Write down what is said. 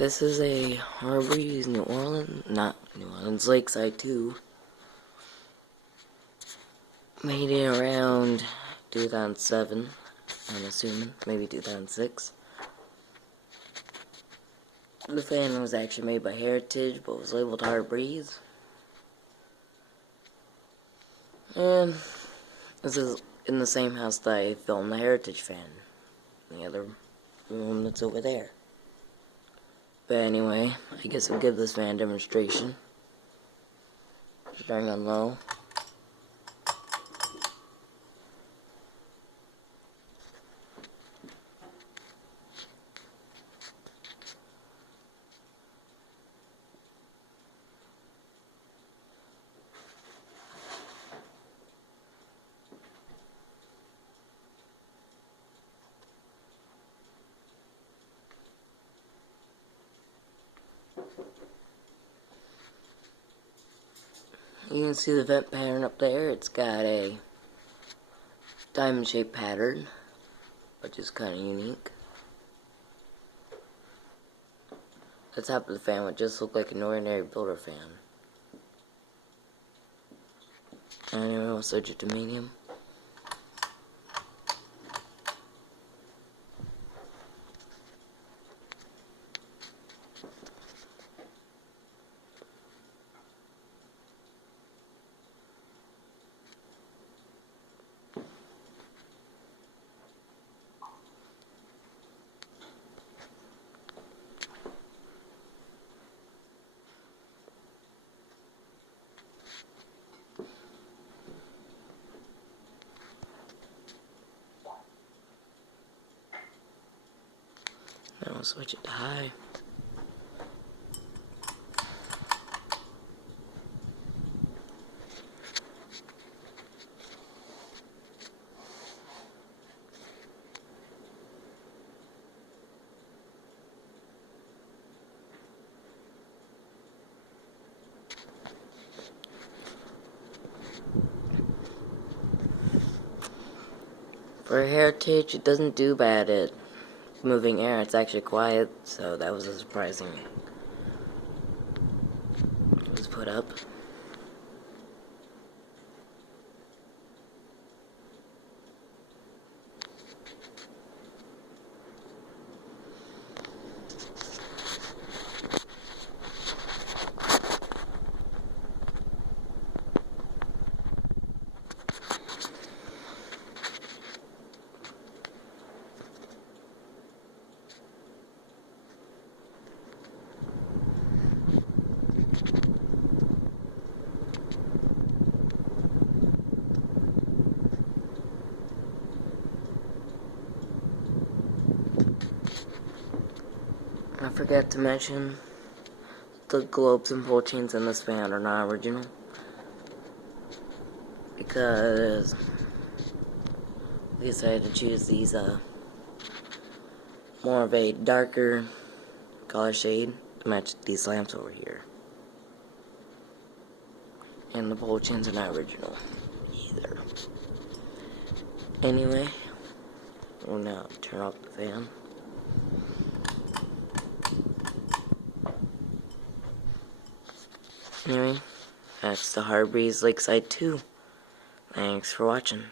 This is a Harbor's New Orleans, not New Orleans, Lakeside 2. Made it around 2007, I'm assuming, maybe 2006. The fan was actually made by Heritage, but was labeled Harbor's. And this is in the same house that I filmed the Heritage fan. The other room that's over there. But anyway, I guess I'll give this fan a demonstration. Starting on low. You can see the vent pattern up there. It's got a diamond shaped pattern, which is kind of unique. The top of the fan would just look like an ordinary builder fan. Anyway, we'll switch it to medium. Now we'll switch it to high. For Heritage, it doesn't do bad at moving air. It's actually quiet, so that was a surprising. It was put up. I forgot to mention, the globes and pull chains in this fan are not original, because we decided to choose these more of a darker color shade to match these lamps over here. And the pull chains are not original either. Anyway, we'll now turn off the fan. Anyway, that's the Harbor's Lakeside 2. Thanks for watching.